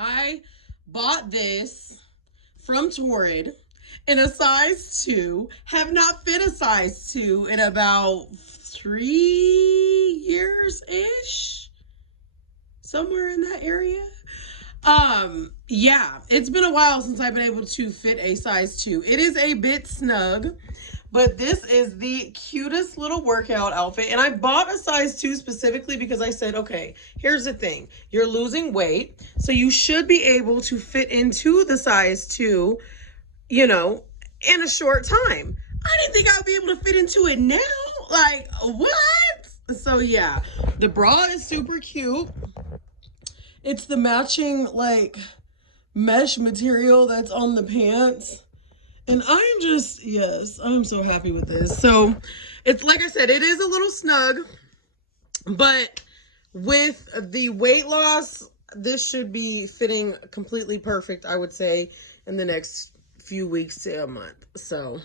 I bought this from Torrid in a size 2. Have not fit a size 2 in about 3 years-ish. Somewhere in that area. Yeah, it's been a while since I've been able to fit a size 2. It is a bit snug, but this is the cutest little workout outfit. And I bought a size 2 specifically because I said, okay, here's the thing. You're losing weight, so you should be able to fit into the size 2, you know, in a short time. I didn't think I would be able to fit into it now. Like, what? So yeah, the bra is super cute. It's the matching, like, mesh material that's on the pants. And I'm just, yes, I'm so happy with this. So, it's like I said, it is a little snug. But with the weight loss, this should be fitting completely perfect, I would say, in the next few weeks to a month. So,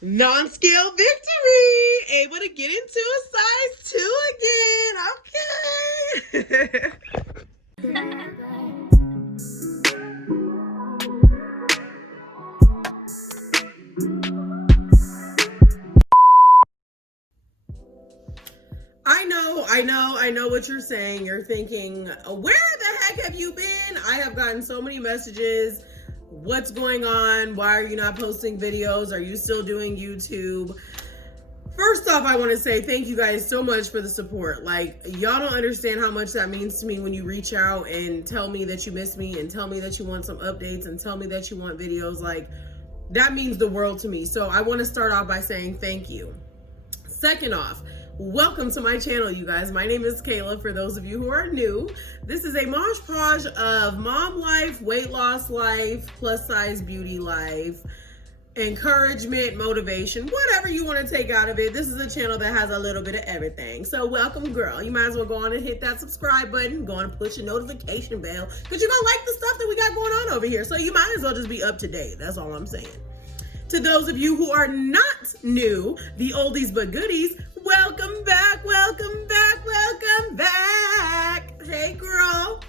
non-scale victory! Able to get into a size 2 again. Okay. I know what you're saying. You're thinking, where the heck have you been? I have gotten so many messages. What's going on? Why are you not posting videos? Are you still doing YouTube? First off, I want to say thank you guys so much for the support. Like, y'all don't understand how much that means to me when you reach out and tell me that you miss me and tell me that you want some updates and tell me that you want videos. Like, that means the world to me. So I want to start off by saying thank you. Second off, welcome to my channel, you guys. My name is Kayla. For those of you who are new, this is a moshpodge of mom life, weight loss life, plus size beauty life, encouragement, motivation, whatever you want to take out of it. This is a channel that has a little bit of everything. So welcome, girl. You might as well go on and hit that subscribe button, go on and push the notification bell, because you're gonna like the stuff that we got going on over here. So you might as well just be up to date. That's all I'm saying. To those of you who are not new, the oldies but goodies, welcome back, welcome back, welcome back. Hey girl,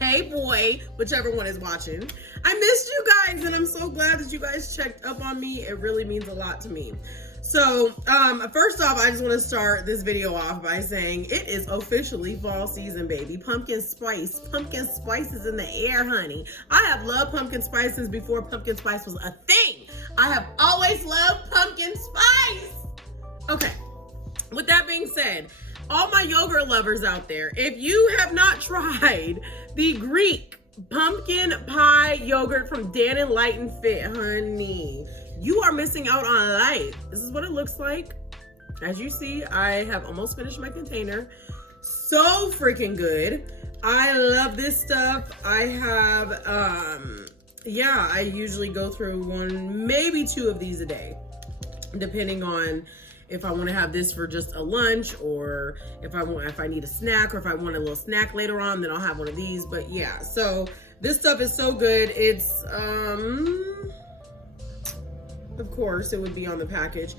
hey boy, whichever one is watching. I missed you guys and I'm so glad that you guys checked up on me. It really means a lot to me. So first off, I just want to start this video off by saying it is officially fall season, baby. Pumpkin spice is in the air, honey. I have loved pumpkin spice since before pumpkin spice was a thing. I have always loved pumpkin spice. Okay, with that being said, all my yogurt lovers out there, if you have not tried the Greek pumpkin pie yogurt from Dan and Light and Fit, honey, you are missing out on life. This is what it looks like. As you see, I have almost finished my container. So freaking good. I love this stuff. I have, yeah, I usually go through 1, maybe 2 of these a day, depending on if I want to have this for just a lunch, or if I need a snack, or if I want a little snack later on, then I'll have one of these. But yeah, so this stuff is so good. It's, of course, it would be on the package.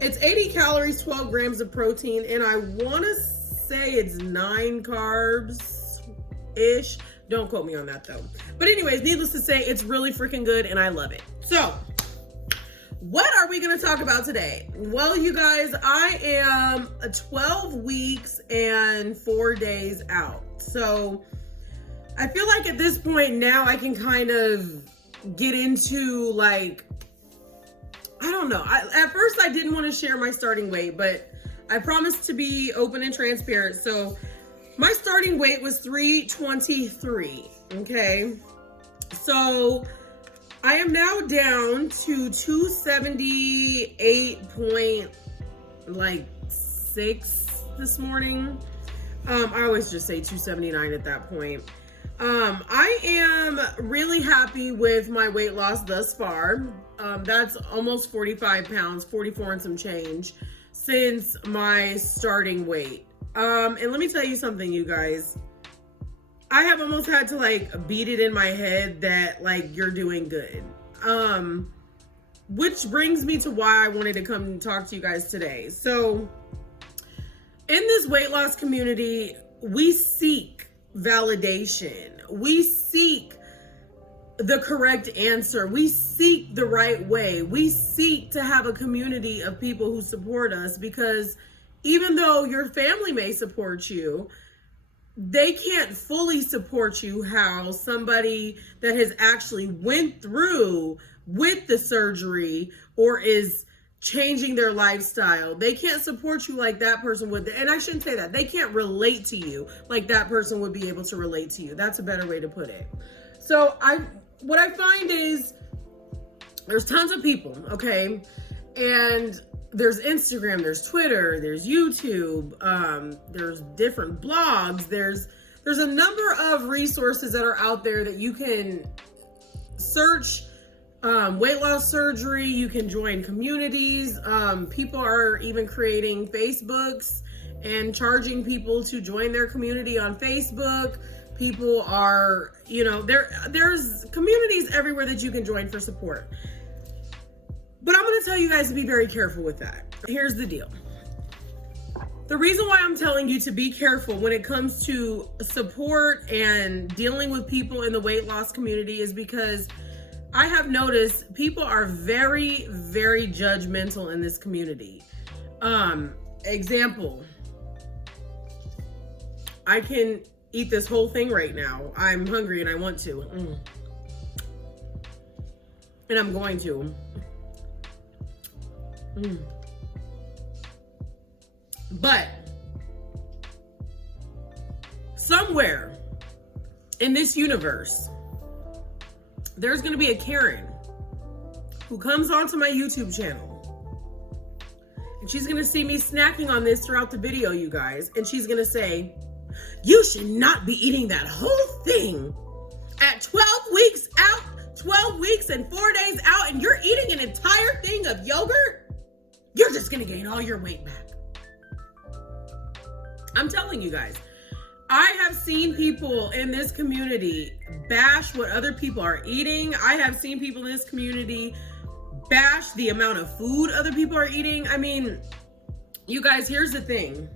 It's 80 calories, 12 grams of protein, and I want to say it's 9 carbs-ish. Don't quote me on that, though. But anyways, needless to say, it's really freaking good, and I love it. So, what are we going to talk about today? Well, you guys, I am 12 weeks and 4 days out. So, I feel like at this point now I can kind of get into, like, I don't know. At first I didn't want to share my starting weight, but I promised to be open and transparent. So my starting weight was 323, okay? So I am now down to 278.6 this morning. I always just say 279 at that point. I am really happy with my weight loss thus far. That's almost 45 pounds, 44 and some change since my starting weight. And let me tell you something, you guys. I have almost had to like beat it in my head that like you're doing good. Which brings me to why I wanted to come and talk to you guys today. So in this weight loss community, we seek validation. we seek the correct answer. We seek the right way. We seek to have a community of people who support us, because even though your family may support you, they can't fully support you how somebody that has actually went through with the surgery or is changing their lifestyle, they can't support you like that person would. And I shouldn't say that. They can't relate to you like that person would be able to relate to you. That's a better way to put it. So what I find is there's tons of people, okay? And there's Instagram, there's Twitter, there's YouTube, there's different blogs, there's a number of resources that are out there that you can search. Weight loss surgery, you can join communities. People are even creating Facebooks and charging people to join their community on Facebook. People are, there's communities everywhere that you can join for support. But I'm going to tell you guys to be very careful with that. Here's the deal. The reason why I'm telling you to be careful when it comes to support and dealing with people in the weight loss community is because I have noticed people are very, very judgmental in this community. Example, I can eat this whole thing right now. I'm hungry and I want to. And I'm going to. But somewhere in this universe, there's going to be a Karen who comes onto my YouTube channel, and she's going to see me snacking on this throughout the video, you guys. And she's going to say, you should not be eating that whole thing at 12 weeks out, 12 weeks and 4 days out, and you're eating an entire thing of yogurt. You're just going to gain all your weight back. I'm telling you guys, I have seen people in this community bash what other people are eating. I have seen people in this community bash the amount of food other people are eating. I mean, you guys, here's the thing.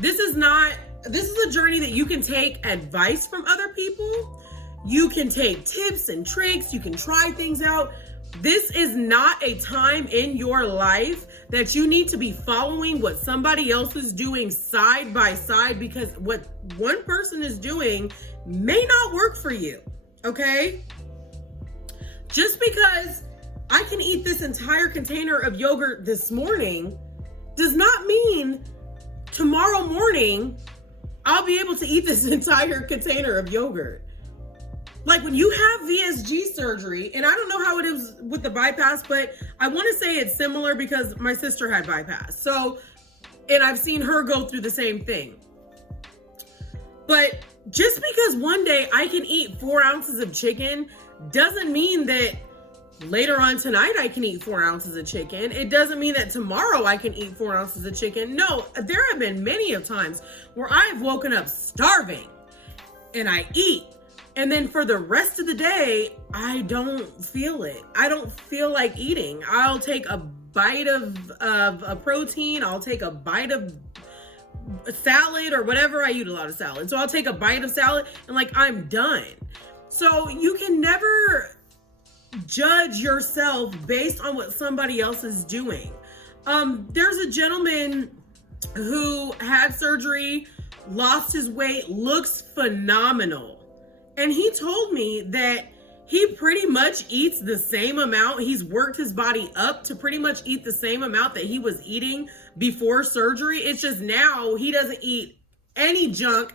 This is a journey that you can take advice from other people. You can take tips and tricks. You can try things out. This is not a time in your life that you need to be following what somebody else is doing side by side, because what one person is doing may not work for you, okay? Just because I can eat this entire container of yogurt this morning does not mean tomorrow morning I'll be able to eat this entire container of yogurt. Like when you have VSG surgery, and I don't know how it is with the bypass, but I want to say it's similar because my sister had bypass. So, and I've seen her go through the same thing. But just because one day I can eat 4 ounces of chicken doesn't mean that later on tonight I can eat 4 ounces of chicken. It doesn't mean that tomorrow I can eat 4 ounces of chicken. No, there have been many of times where I've woken up starving and I eat. And then for the rest of the day, I don't feel it. I don't feel like eating. I'll take a bite of a protein. I'll take a bite of a salad or whatever. I eat a lot of salad. So I'll take a bite of salad and like, I'm done. So you can never judge yourself based on what somebody else is doing. There's a gentleman who had surgery, lost his weight, looks phenomenal. And he told me that he pretty much eats the same amount. He's worked his body up to pretty much eat the same amount that he was eating before surgery. It's just now he doesn't eat any junk.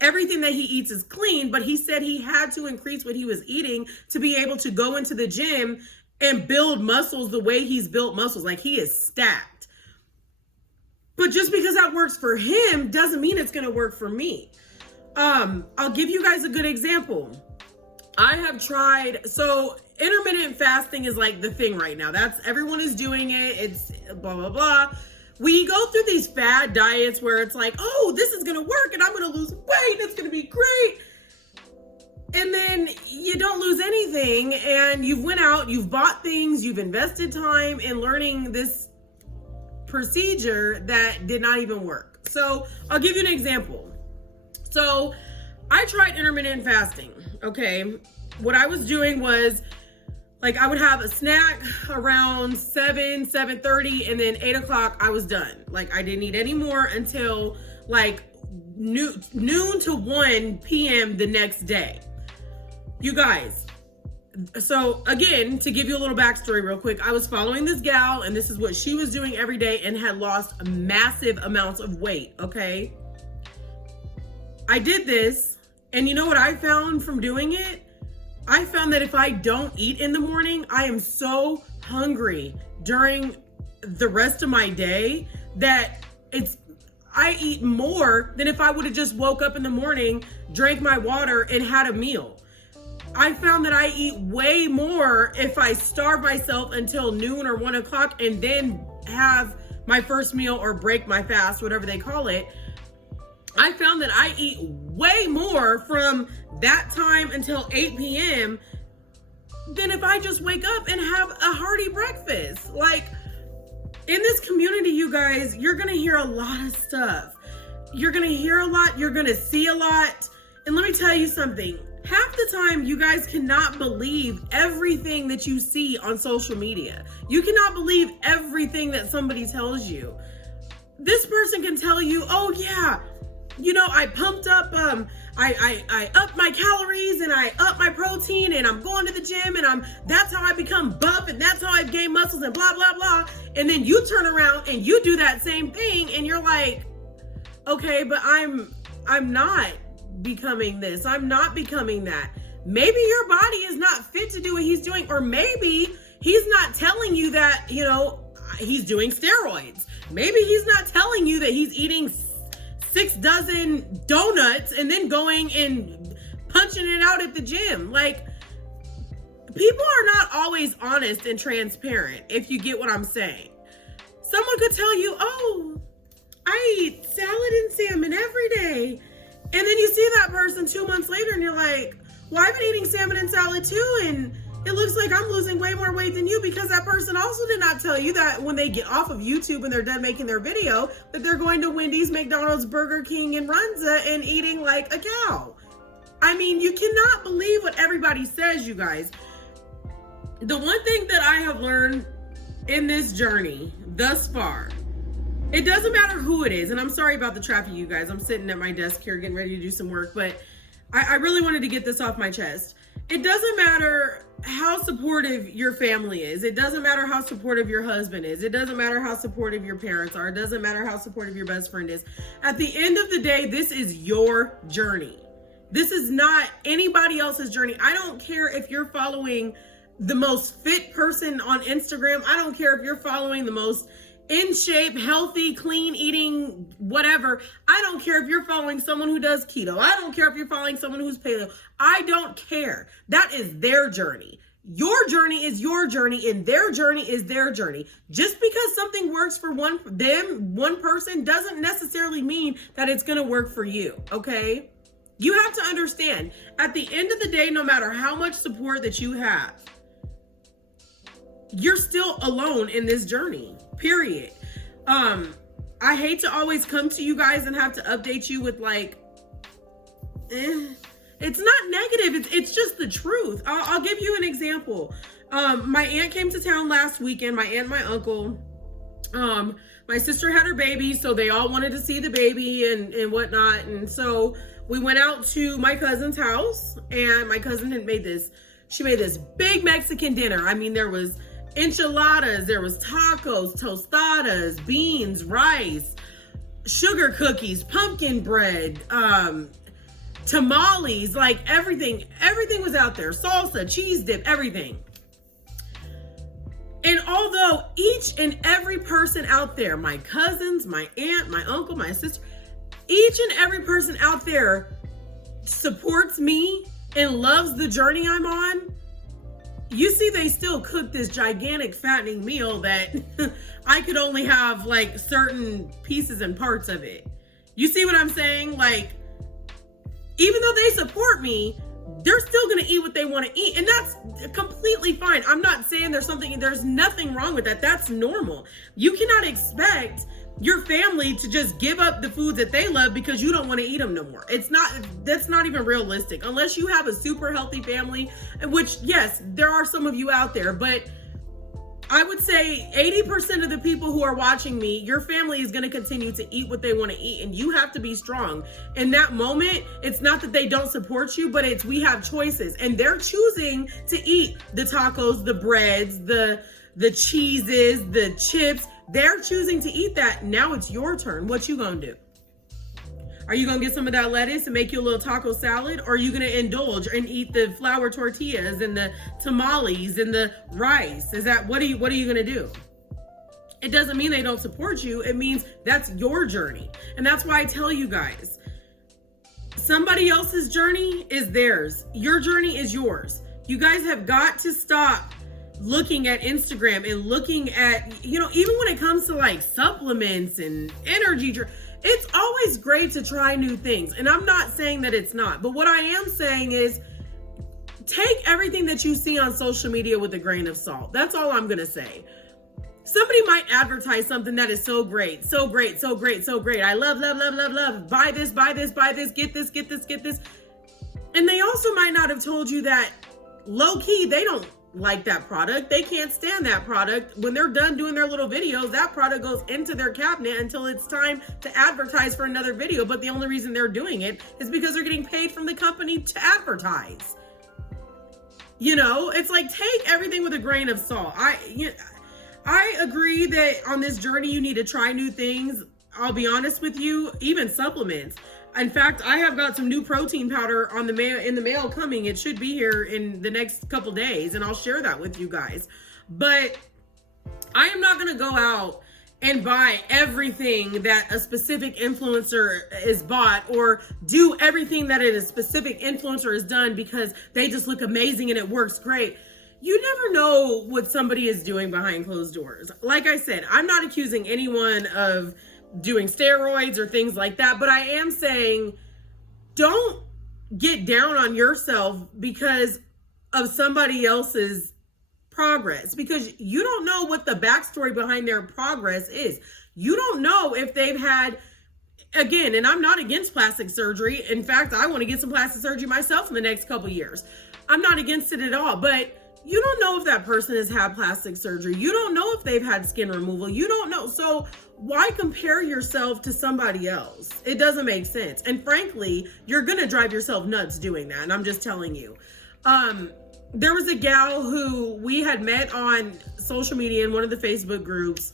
Everything that he eats is clean, but he said he had to increase what he was eating to be able to go into the gym and build muscles the way he's built muscles. Like he is stacked. But just because that works for him doesn't mean it's going to work for me. I'll give you guys a good example. I have tried, so intermittent fasting is like the thing right now. Everyone is doing it. It's blah, blah, blah. We go through these fad diets where it's like, oh, this is going to work and I'm going to lose weight. It's going to be great. And then you don't lose anything and you've went out, you've bought things, you've invested time in learning this procedure that did not even work. So I'll give you an example. So I tried intermittent fasting, okay? What I was doing was, like, I would have a snack around 7:30, and then 8 o'clock, I was done. Like, I didn't eat any more until, like, noon to 1 p.m. the next day. You guys, so again, to give you a little backstory real quick, I was following this gal, and this is what she was doing every day, and had lost massive amounts of weight, okay? I did this, and you know what I found from doing it? I found that if I don't eat in the morning, I am so hungry during the rest of my day that I eat more than if I would have just woke up in the morning, drank my water, and had a meal. I found that I eat way more if I starve myself until noon or 1 o'clock and then have my first meal or break my fast, whatever they call it. I found that I eat way more from that time until 8 p.m. than if I just wake up and have a hearty breakfast. Like, in this community, you guys, you're gonna hear a lot of stuff. You're gonna hear a lot, you're gonna see a lot. And let me tell you something. Half the time, you guys cannot believe everything that you see on social media. You cannot believe everything that somebody tells you. This person can tell you, oh yeah, you know, I pumped up, I upped my calories and I upped my protein and I'm going to the gym and that's how I become buff and that's how I've gained muscles and blah, blah, blah. And then you turn around and you do that same thing and you're like, okay, but I'm not becoming this. I'm not becoming that. Maybe your body is not fit to do what he's doing, or maybe he's not telling you that, you know, he's doing steroids. Maybe he's not telling you that he's eating 6 dozen donuts and then going and punching it out at the gym. Like, people are not always honest and transparent, if you get what I'm saying. Someone could tell you, oh, I eat salad and salmon every day. And then you see that person 2 months later and you're like, well, I've been eating salmon and salad too, and it looks like I'm losing way more weight than you, because that person also did not tell you that when they get off of YouTube and they're done making their video, that they're going to Wendy's, McDonald's, Burger King, and Runza and eating like a cow. I mean, you cannot believe what everybody says, you guys. The one thing that I have learned in this journey thus far, it doesn't matter who it is, and I'm sorry about the traffic, you guys. I'm sitting at my desk here getting ready to do some work, but I really wanted to get this off my chest. It doesn't matter how supportive your family is. It doesn't matter how supportive your husband is. It doesn't matter how supportive your parents are. It doesn't matter how supportive your best friend is. At the end of the day, this is your journey. This is not anybody else's journey. I don't care if you're following the most fit person on Instagram. I don't care if you're following the most in shape, healthy, clean eating, whatever. I don't care if you're following someone who does keto. I don't care if you're following someone who's paleo. I don't care. That is their journey. Your journey is your journey, and their journey is their journey. Just because something works for one person doesn't necessarily mean that it's going to work for you, okay? You have to understand, at the end of the day, no matter how much support that you have, you're still alone in this journey, period. I hate to always come to you guys and have to update you with like, it's not negative. It's just the truth. I'll give you an example. My aunt came to town last weekend, my aunt and my uncle. My sister had her baby, so they all wanted to see the baby and whatnot. And so we went out to my cousin's house, and my cousin had she made this big Mexican dinner. I mean, there was enchiladas, there was tacos, tostadas, beans, rice, sugar cookies, pumpkin bread, tamales, like everything was out there. Salsa, cheese dip, everything. And although each and every person out there, my cousins, my aunt, my uncle, my sister, each and every person out there supports me and loves the journey I'm on, you see, they still cook this gigantic fattening meal that I could only have like certain pieces and parts of it. You see what I'm saying? Like, even though they support me, they're still gonna eat what they want to eat. And that's completely fine. I'm not saying there's nothing wrong with that. That's normal. You cannot expect your family to just give up the foods that they love because you don't want to eat them no more. That's not even realistic unless you have a super healthy family, which yes, there are some of you out there, but I would say 80% of the people who are watching me, your family is going to continue to eat what they want to eat, and you have to be strong. In that moment, it's not that they don't support you, but it's we have choices, and they're choosing to eat the tacos, the breads, the cheeses, the chips. They're choosing to eat that. Now it's your turn. What you gonna do? Are you gonna get some of that lettuce and make you a little taco salad? Or are you gonna indulge and eat the flour tortillas and the tamales and the rice? What are you gonna do? It doesn't mean they don't support you. It means that's your journey. And that's why I tell you guys, somebody else's journey is theirs. Your journey is yours. You guys have got to stop looking at Instagram and looking at, even when it comes to like supplements and energy drink, it's always great to try new things. And I'm not saying that it's not, but what I am saying is take everything that you see on social media with a grain of salt. That's all I'm going to say. Somebody might advertise something that is so great, so great, so great, so great. I love, love, love, love, love. Buy this, buy this, buy this, get this, get this, get this. And they also might not have told you that low key, they don't like that product. They can't stand that product. When they're done doing their little videos, that product goes into their cabinet until it's time to advertise for another video. But the only reason they're doing it is because they're getting paid from the company to advertise. It's like, take everything with a grain of salt. I agree that on this journey, you need to try new things. I'll be honest with you, even supplements. In fact, I have got some new protein powder in the mail coming. It should be here in the next couple days, and I'll share that with you guys. But I am not going to go out and buy everything that a specific influencer is bought or do everything that a specific influencer has done because they just look amazing and it works great. You never know what somebody is doing behind closed doors. Like I said, I'm not accusing anyone of doing steroids or things like that, but I am saying don't get down on yourself because of somebody else's progress, because you don't know what the backstory behind their progress is. You don't know if they've had, again, and I'm not against plastic surgery. In fact, I want to get some plastic surgery myself in the next couple years. I'm not against it at all, but you don't know if that person has had plastic surgery. You don't know if they've had skin removal. You don't know. So why compare yourself to somebody else? It doesn't make sense. And frankly, you're going to drive yourself nuts doing that. And I'm just telling you. There was a gal who we had met on social media in one of the Facebook groups,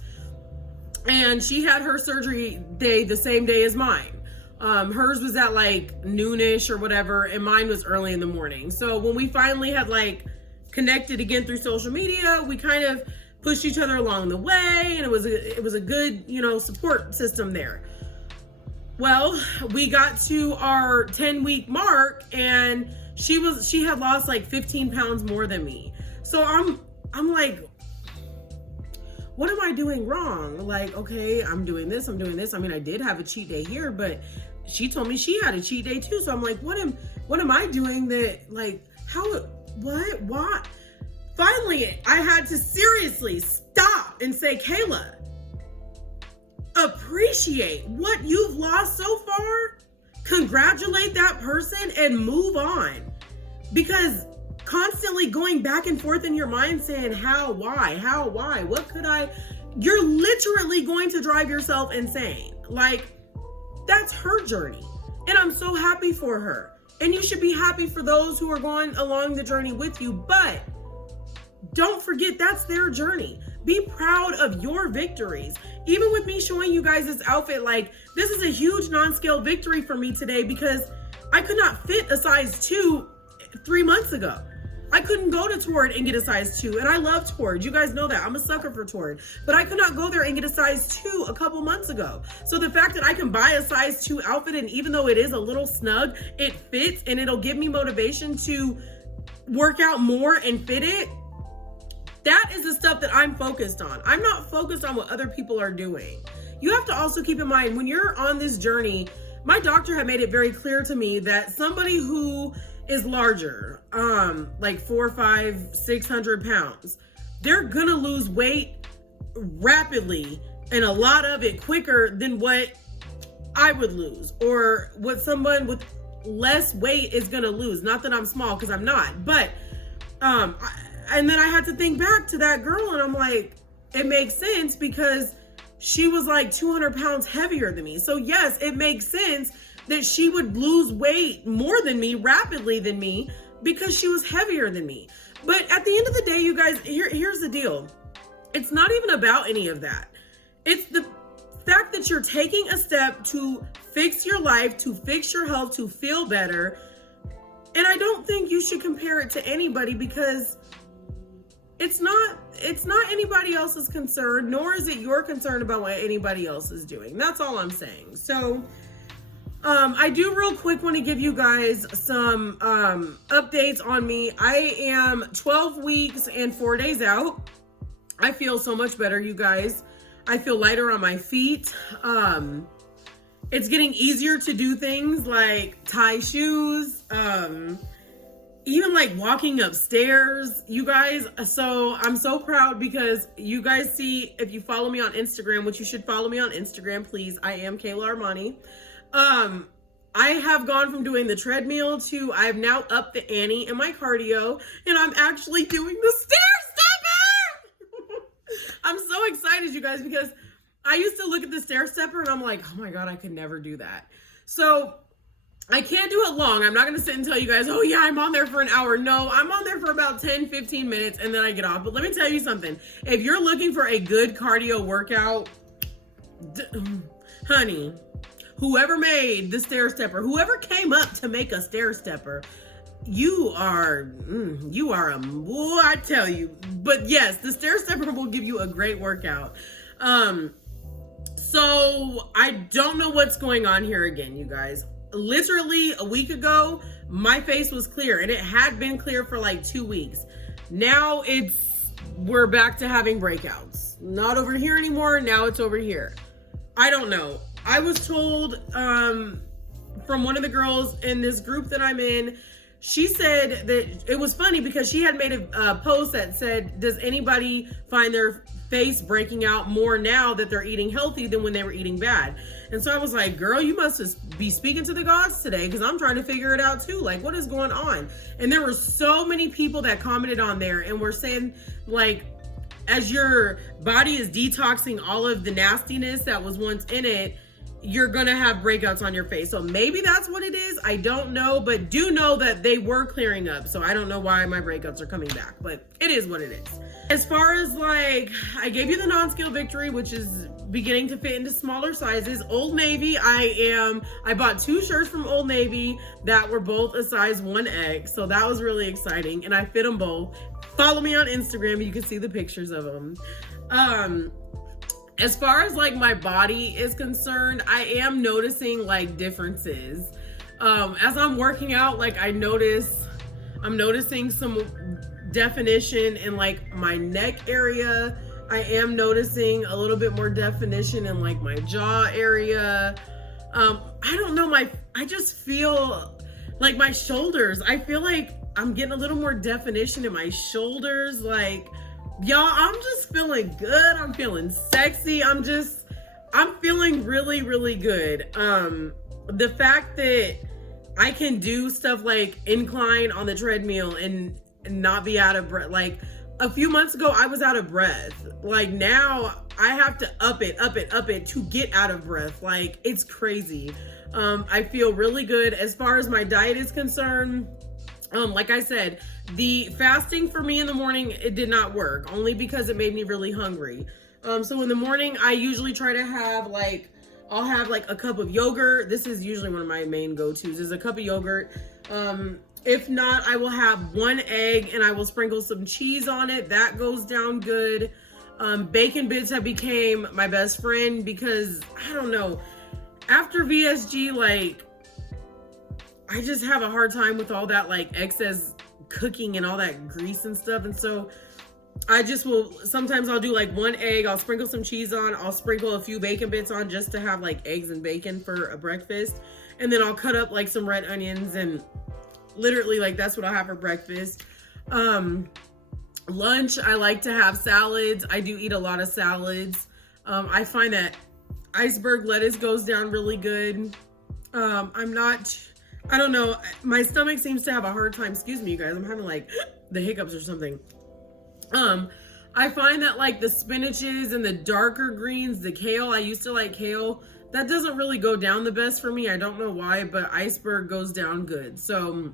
and she had her surgery day the same day as mine. Hers was at like noonish or whatever, and mine was early in the morning. So when we finally had like connected again through social media, we kind of pushed each other along the way, and it was a good, support system there. Well, we got to our 10-week mark, and she had lost like 15 pounds more than me. So I'm like, what am I doing wrong? Like, okay, I'm doing this. I mean, I did have a cheat day here, but she told me she had a cheat day too. So I'm like, what am I doing that, like, what? Why? Finally, I had to seriously stop and say, Kayla, appreciate what you've lost so far. Congratulate that person and move on. Because constantly going back and forth in your mind saying, how, why, what could I? You're literally going to drive yourself insane. Like, that's her journey. And I'm so happy for her. And you should be happy for those who are going along the journey with you. But don't forget, that's their journey. Be proud of your victories. Even with me showing you guys this outfit, like, this is a huge non-scale victory for me today because I could not fit a size 2 3 months ago. I couldn't go to Torrid and get a size 2. And I love Torrid. You guys know that. I'm a sucker for Torrid. But I could not go there and get a size 2 a couple months ago. So the fact that I can buy a size 2 outfit, and even though it is a little snug, it fits and it'll give me motivation to work out more and fit it. That is the stuff that I'm focused on. I'm not focused on what other people are doing. You have to also keep in mind, when you're on this journey, my doctor had made it very clear to me that somebody who is larger, like 400, 500, 600 pounds, they're gonna lose weight rapidly and a lot of it quicker than what I would lose, or what someone with less weight is gonna lose. Not that I'm small, because I'm not, but and then I had to think back to that girl, and I'm like, it makes sense because she was like 200 pounds heavier than me. So yes, it makes sense that she would lose weight more than me, rapidly than me, because she was heavier than me. But at the end of the day, you guys, here's the deal. It's not even about any of that. It's the fact that you're taking a step to fix your life, to fix your health, to feel better. And I don't think you should compare it to anybody, because it's not anybody else's concern, nor is it your concern about what anybody else is doing. That's all I'm saying. So I do real quick want to give you guys some updates on me. I am 12 weeks and 4 days out. I feel so much better, you guys. I feel lighter on my feet. It's getting easier to do things like tie shoes, even like walking upstairs, you guys. So I'm so proud, because you guys see, if you follow me on Instagram, which you should follow me on Instagram, please. I am Kayla Armani. I have gone from doing the treadmill to I've now upped the ante in my cardio, and I'm actually doing the stair stepper. I'm so excited, you guys, because I used to look at the stair stepper and I'm like, oh my God, I could never do that. So I can't do it long. I'm not going to sit and tell you guys, oh yeah, I'm on there for an hour. No, I'm on there for about 10, 15 minutes and then I get off. But let me tell you something. If you're looking for a good cardio workout, honey, whoever made the stair stepper, whoever came up to make a stair stepper, you are a boy, I tell you. But yes, the stair stepper will give you a great workout. So I don't know what's going on here again, you guys. Literally a week ago, my face was clear, and it had been clear for like 2 weeks. Now we're back to having breakouts. Not over here anymore. Now it's over here. I don't know. I was told from one of the girls in this group that I'm in, she said that it was funny because she had made a post that said, does anybody find their face breaking out more now that they're eating healthy than when they were eating bad? And so I was like, girl, you must just be speaking to the gods today, because I'm trying to figure it out too. Like, what is going on? And there were so many people that commented on there and were saying, like, as your body is detoxing all of the nastiness that was once in it, you're gonna have breakouts on your face. So maybe that's what it is. I don't know, but do know that they were clearing up. So I don't know why my breakouts are coming back, but it is what it is. As far as like, I gave you the non-scale victory, which is beginning to fit into smaller sizes. Old Navy, I bought 2 shirts from Old Navy that were both a size 1X. So that was really exciting, and I fit them both. Follow me on Instagram, you can see the pictures of them. As far as like my body is concerned, I am noticing like differences. As I'm working out, like I'm noticing some definition in like my neck area. I am noticing a little bit more definition in like my jaw area. I don't know, I just feel like my shoulders, I feel like I'm getting a little more definition in my shoulders. Like, y'all, I'm just feeling good. I'm feeling sexy. I'm feeling really, really good. The fact that I can do stuff like incline on the treadmill and not be out of breath. Like a few months ago, I was out of breath. Like now I have to up it to get out of breath. Like, it's crazy. I feel really good. As far as my diet is concerned, like I said, the fasting for me in the morning, it did not work, only because it made me really hungry. So in the morning, I usually try to have like, I'll have like a cup of yogurt. This is usually one of my main go-tos, is a cup of yogurt. If not, I will have 1 egg and I will sprinkle some cheese on it. That goes down good. Bacon bits have became my best friend, because I don't know, after VSG, like, I just have a hard time with all that like excess cooking and all that grease and stuff. And so I just will, sometimes I'll do like 1 egg, I'll sprinkle some cheese on, I'll sprinkle a few bacon bits on just to have like eggs and bacon for a breakfast. And then I'll cut up like some red onions, and literally like that's what I'll have for breakfast. Lunch, I like to have salads. I do eat a lot of salads. I find that iceberg lettuce goes down really good. I don't know. My stomach seems to have a hard time. Excuse me, you guys. I'm having like the hiccups or something. I find that like the spinaches and the darker greens, the kale, I used to like kale. That doesn't really go down the best for me. I don't know why, but iceberg goes down good. So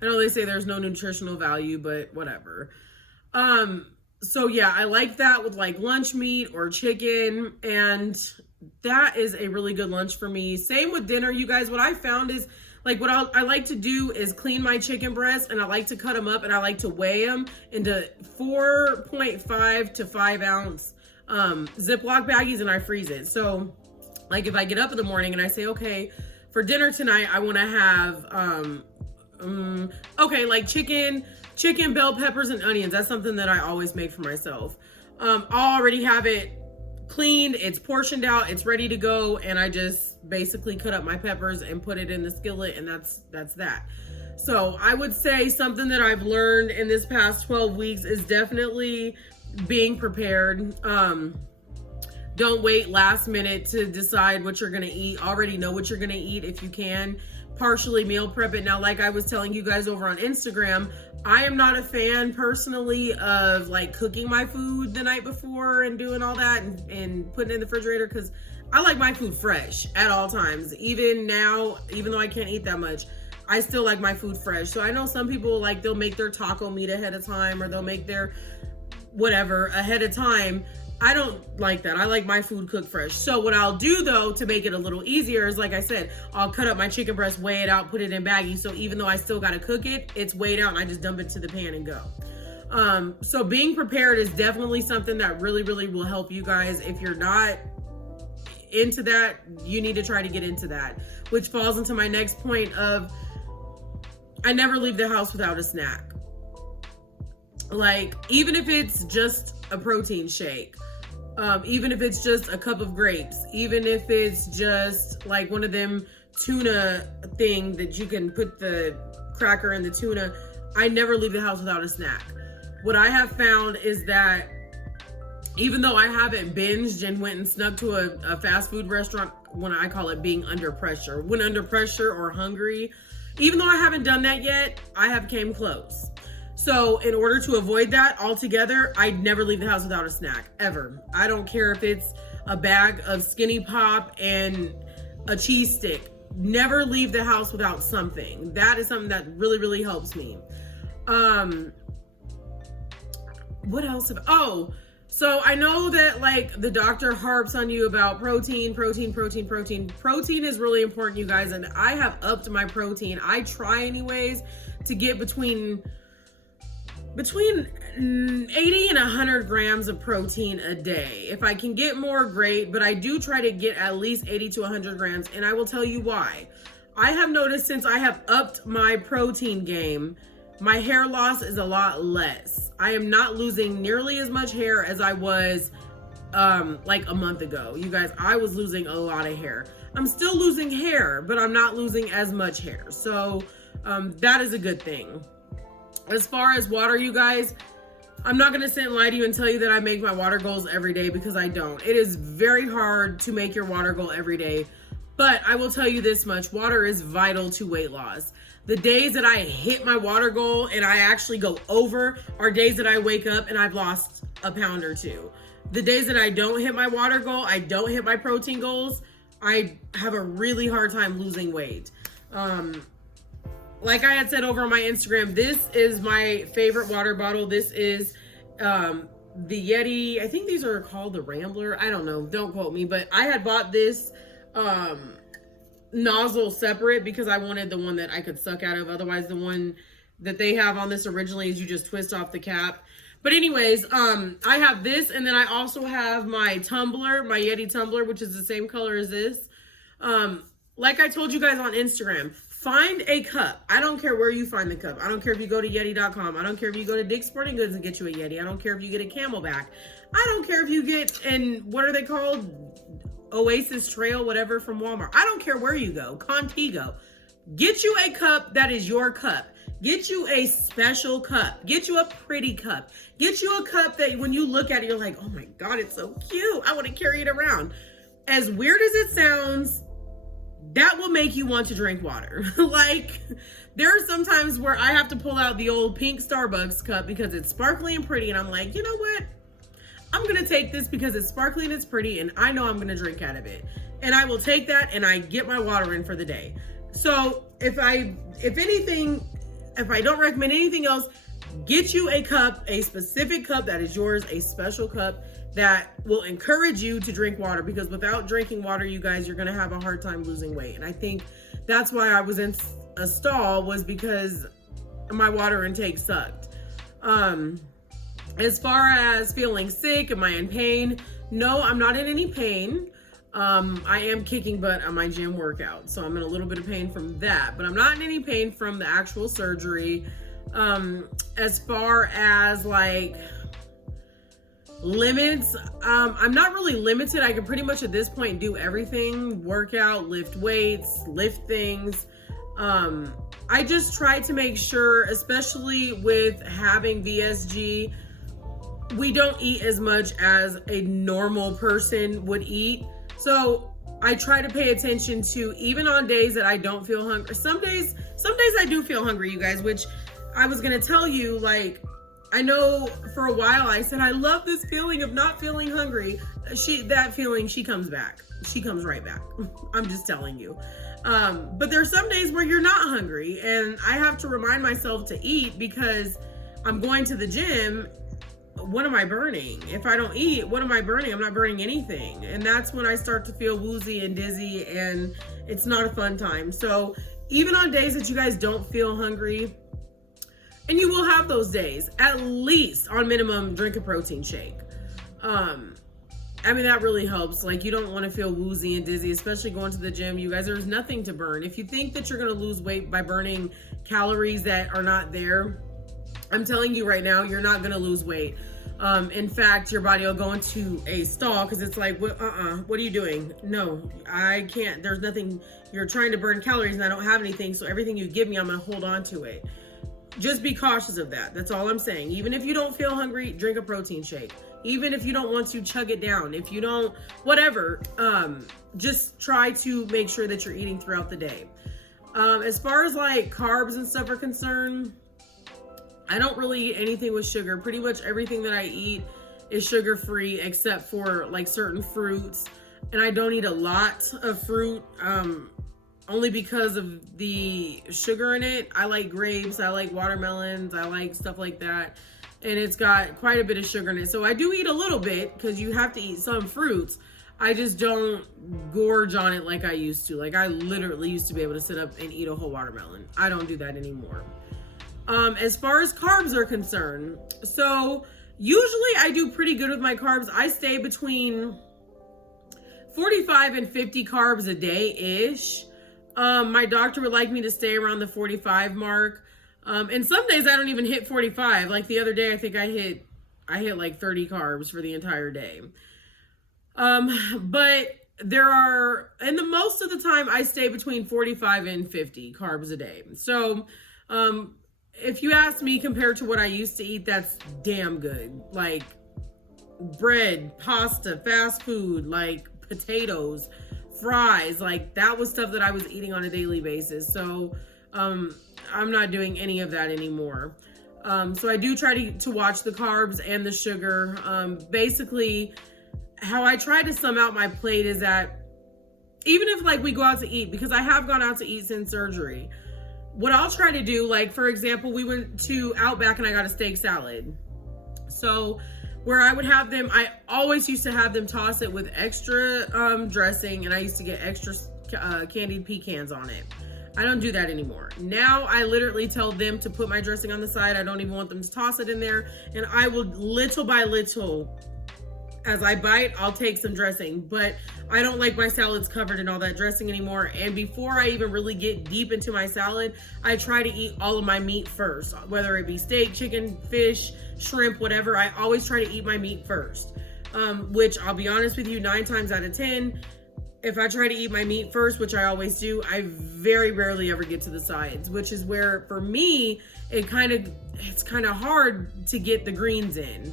I know they say there's no nutritional value, but whatever. So yeah, I like that with like lunch meat or chicken, and that is a really good lunch for me. Same with dinner, you guys. What I found is like what I like to do is clean my chicken breasts, and I like to cut them up, and I like to weigh them into 4.5 to 5 ounce Ziploc baggies, and I freeze it. So like if I get up in the morning and I say, okay, for dinner tonight, I want to have, okay, like chicken, bell peppers, and onions. That's something that I always make for myself. I'll already have it cleaned, it's portioned out, it's ready to go, and I just basically cut up my peppers and put it in the skillet, and that's that. So I would say something that I've learned in this past 12 weeks is definitely being prepared. Don't wait last minute to decide what you're gonna eat. Already know what you're gonna eat if you can. Partially meal prep it. Now, like I was telling you guys over on Instagram, I am not a fan personally of like cooking my food the night before and doing all that and putting it in the refrigerator, because I like my food fresh at all times. Even now, even though I can't eat that much, I still like my food fresh. So I know some people like they'll make their taco meat ahead of time, or they'll make their whatever ahead of time. I don't like that. I like my food cooked fresh. So what I'll do though, to make it a little easier, is like I said, I'll cut up my chicken breast, weigh it out, put it in baggies. So even though I still got to cook it, it's weighed out and I just dump it to the pan and go. So being prepared is definitely something that really, really will help you guys. If you're not into that, you need to try to get into that, which falls into my next point of, I never leave the house without a snack. Like, even if it's just a protein shake, even if it's just a cup of grapes, even if it's just like one of them tuna thing that you can put the cracker in the tuna, I never leave the house without a snack. What I have found is that even though I haven't binged and went and snuck to a fast food restaurant, when I call it being under pressure, when under pressure or hungry, even though I haven't done that yet, I have came close. So in order to avoid that altogether, I never leave the house without a snack, ever. I don't care if it's a bag of Skinny Pop and a cheese stick. Never leave the house without something. That is something that really, really helps me. What else? So I know that like the doctor harps on you about protein. Protein is really important, you guys. And I have upped my protein. I try anyways to get between 80 and 100 grams of protein a day. If I can get more, great, but I do try to get at least 80 to 100 grams, and I will tell you why. I have noticed since I have upped my protein game, my hair loss is a lot less. I am not losing nearly as much hair as I was like a month ago. You guys, I was losing a lot of hair. I'm still losing hair, but I'm not losing as much hair. So that is a good thing. As far as water, you guys, I'm not going to sit and lie to you and tell you that I make my water goals every day, because I don't. It is very hard to make your water goal every day. But I will tell you this much, water is vital to weight loss. The days that I hit my water goal and I actually go over are days that I wake up and I've lost a pound or two. The days that I don't hit my water goal, I don't hit my protein goals, I have a really hard time losing weight. Like I had said over on my Instagram, this is my favorite water bottle. This is the Yeti. I think these are called the Rambler. I don't know. Don't quote me. But I had bought this nozzle separate because I wanted the one that I could suck out of. Otherwise, the one that they have on this originally is you just twist off the cap. But anyways, I have this, and then I also have my tumbler, my Yeti tumbler, which is the same color as this. Like I told you guys on Instagram, find a cup. I don't care where you find the cup. I don't care if you go to Yeti.com. I don't care if you go to Dick's Sporting Goods and get you a Yeti. I don't care if you get a Camelback. I don't care if you get, and what are they called? Oasis Trail, whatever, from Walmart. I don't care where you go. Contigo. Get you a cup that is your cup. Get you a special cup. Get you a pretty cup. Get you a cup that when you look at it, you're like, oh my God, it's so cute. I want to carry it around. As weird as it sounds, that will make you want to drink water. Like, there are some times where I have to pull out the old pink Starbucks cup because it's sparkly and pretty. And I'm like, you know what? I'm going to take this because it's sparkly and it's pretty and I know I'm going to drink out of it. And I will take that and I get my water in for the day. So if I don't recommend anything else, get you a cup, a specific cup that is yours, a special cup that will encourage you to drink water, because without drinking water, you guys, you're going to have a hard time losing weight. And I think that's why I was in a stall, was because my water intake sucked. As far as feeling sick, am I in pain? No, I'm not in any pain. I am kicking butt on my gym workout, so I'm in a little bit of pain from that, but I'm not in any pain from the actual surgery. As far as like limits, I'm not really limited. I can pretty much at this point do everything: workout, lift weights, lift things. I just try to make sure, especially with having VSG, we don't eat as much as a normal person would eat. So I try to pay attention to, even on days that I don't feel hungry. Some days I do feel hungry, you guys, which I was going to tell you, like, I know for a while I said, I love this feeling of not feeling hungry. That feeling, she comes back. She comes right back. I'm just telling you. But there are some days where you're not hungry and I have to remind myself to eat because I'm going to the gym. What am I burning? If I don't eat, what am I burning? I'm not burning anything. And that's when I start to feel woozy and dizzy, and it's not a fun time. So even on days that you guys don't feel hungry, and you will have those days, at least on minimum, drink a protein shake. I mean, that really helps. Like, you don't want to feel woozy and dizzy, especially going to the gym. You guys, there's nothing to burn. If you think that you're going to lose weight by burning calories that are not there, I'm telling you right now, you're not going to lose weight. In fact, your body will go into a stall because it's like, what are you doing? No, I can't. There's nothing. You're trying to burn calories and I don't have anything. So everything you give me, I'm going to hold on to it. Just be cautious of that. That's all I'm saying. Even if you don't feel hungry, drink a protein shake. Even if you don't want to, chug it down. If you don't, whatever, just try to make sure that you're eating throughout the day. As far as like carbs and stuff are concerned, I don't really eat anything with sugar. Pretty much everything that I eat is sugar-free except for like certain fruits. And I don't eat a lot of fruit, only because of the sugar in it. I like grapes, I like watermelons, I like stuff like that. And it's got quite a bit of sugar in it. So I do eat a little bit because you have to eat some fruits. I just don't gorge on it like I used to. Like, I literally used to be able to sit up and eat a whole watermelon. I don't do that anymore. As far as carbs are concerned, so usually I do pretty good with my carbs. I stay between 45 and 50 carbs a day-ish. My doctor would like me to stay around the 45 mark. And some days I don't even hit 45. Like the other day, I think I hit like 30 carbs for the entire day. But and the most of the time I stay between 45 and 50 carbs a day. So, if you ask me, compared to what I used to eat, that's damn good. Like bread, pasta, fast food, like potatoes, fries, like that was stuff that I was eating on a daily basis. So I'm not doing any of that anymore. So I do try to watch the carbs and the sugar. Basically, how I try to sum out my plate is that even if like we go out to eat, because I have gone out to eat since surgery, what I'll try to do, like, for example, we went to Outback and I got a steak salad. So where I would have them, I always used to have them toss it with extra dressing, and I used to get extra candied pecans on it. I don't do that anymore. Now I literally tell them to put my dressing on the side. I don't even want them to toss it in there. And I will, little by little, as I bite, I'll take some dressing, but I don't like my salads covered in all that dressing anymore. And before I even really get deep into my salad, I try to eat all of my meat first, whether it be steak, chicken, fish, shrimp, whatever. I always try to eat my meat first, which I'll be honest with you, 9 times out of 10, if I try to eat my meat first, which I always do, I very rarely ever get to the sides, which is where for me, it's kind of hard to get the greens in,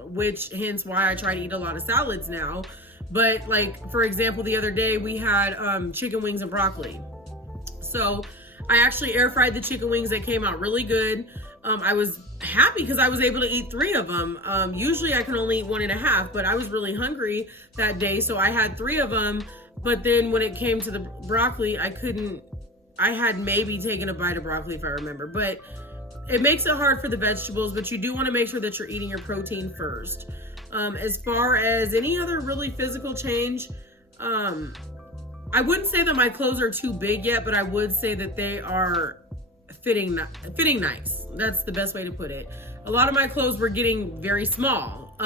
which hence why I try to eat a lot of salads now. But like, for example, the other day we had chicken wings and broccoli. So I actually air fried the chicken wings. That came out really good. I was happy because I was able to eat 3 of them. Usually I can only eat 1.5, but I was really hungry that day, so I had 3 of them. But then when it came to the broccoli, I had maybe taken a bite of broccoli if I remember. But it makes it hard for the vegetables, but you do want to make sure that you're eating your protein first. As far as any other really physical change, I wouldn't say that my clothes are too big yet, but I would say that they are fitting nice. That's the best way to put it. A lot of my clothes were getting very small.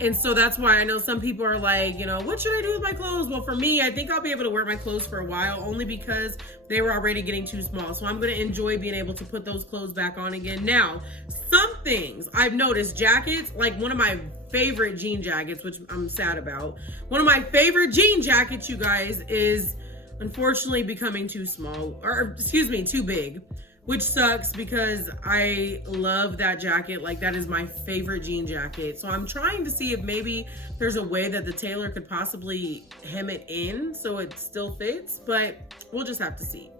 And so that's why I know some people are like, you know, what should I do with my clothes? Well, for me, I think I'll be able to wear my clothes for a while, only because they were already getting too small. So I'm going to enjoy being able to put those clothes back on again. Now, some things I've noticed, jackets, like one of my favorite jean jackets, which I'm sad about. One of my favorite jean jackets, you guys, is unfortunately becoming too small, or excuse me, too big, which sucks because I love that jacket. Like, that is my favorite jean jacket. So I'm trying to see if maybe there's a way that the tailor could possibly hem it in so it still fits, but we'll just have to see.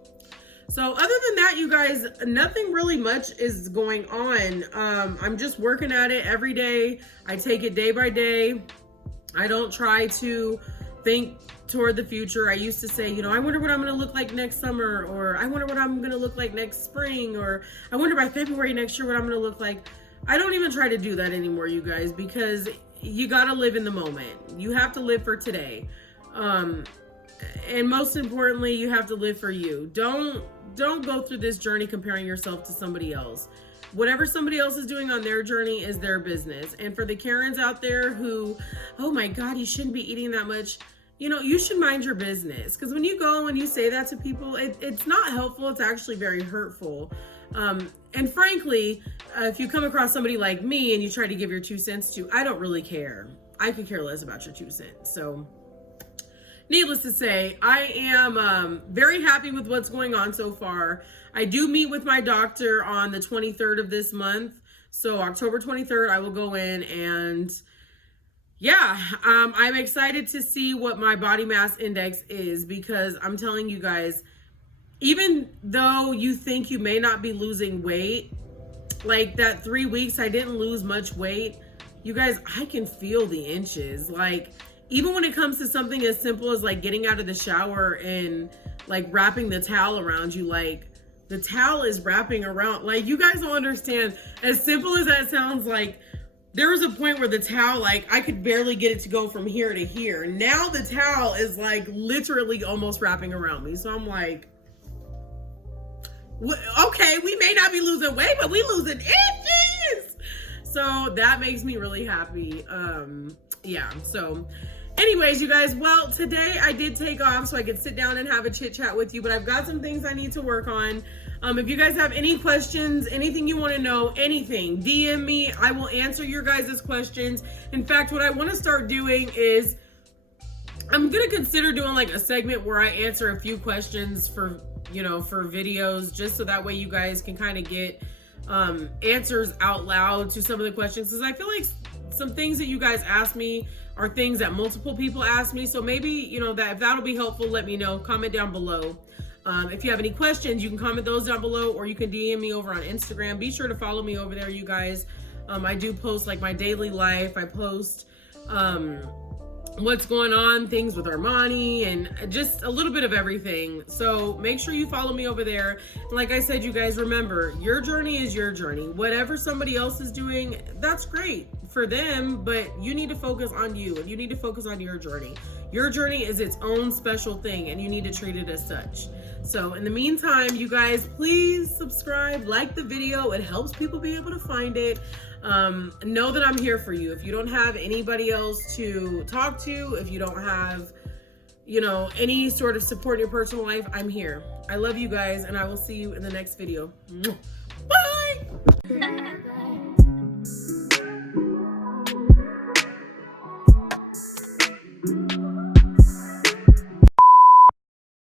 So other than that, you guys, nothing really much is going on. I'm just working at it every day. I take it day by day. I don't try to think toward the future. I used to say, you know, I wonder what I'm going to look like next summer, or I wonder what I'm going to look like next spring, or I wonder by February next year what I'm going to look like. I don't even try to do that anymore, you guys, because you got to live in the moment. You have to live for today. And most importantly, you have to live for you. Don't go through this journey comparing yourself to somebody else. Whatever somebody else is doing on their journey is their business. And for the Karens out there who, oh my God, you shouldn't be eating that much, you know, you should mind your business. Because when you go and you say that to people, it's not helpful. It's actually very hurtful. And frankly, if you come across somebody like me and you try to give your 2 cents to, I don't really care. I could care less about your 2 cents. So needless to say, I am very happy with what's going on so far. I do meet with my doctor on the 23rd of this month. So October 23rd, I will go in, and yeah, I'm excited to see what my body mass index is, because I'm telling you guys, even though you think you may not be losing weight, like that 3 weeks, I didn't lose much weight. You guys, I can feel the inches. Like, even when it comes to something as simple as like getting out of the shower and like wrapping the towel around you, like the towel is wrapping around, like, you guys don't understand. As simple as that sounds, like there was a point where the towel, like I could barely get it to go from here to here. Now the towel is like literally almost wrapping around me. So I'm like, okay, we may not be losing weight, but we losing inches. So that makes me really happy. Yeah, so anyways, you guys, well, today I did take off so I could sit down and have a chit chat with you, but I've got some things I need to work on. If you guys have any questions, anything you want to know, anything, DM me. I will answer your guys' questions. In fact, what I want to start doing is I'm going to consider doing like a segment where I answer a few questions for, you know, for videos, just so that way you guys can kind of get answers out loud to some of the questions, because I feel like some things that you guys ask me are things that multiple people ask me. So maybe, you know, that if that'll be helpful, let me know. Comment down below. If you have any questions, you can comment those down below, or you can DM me over on Instagram. Be sure to follow me over there, you guys. I do post like my daily life. I post what's going on, things with Armani, and just a little bit of everything. So make sure you follow me over there. And like I said, you guys, remember, your journey is your journey. Whatever somebody else is doing, that's great for them, but you need to focus on you, and you need to focus on your journey. Your journey is its own special thing, and you need to treat it as such. So in the meantime, you guys, please subscribe, like the video. It helps people be able to find it. Know that I'm here for you. If you don't have anybody else to talk to, if you don't have, you know, any sort of support in your personal life, I'm here. I love you guys, and I will see you in the next video. Bye!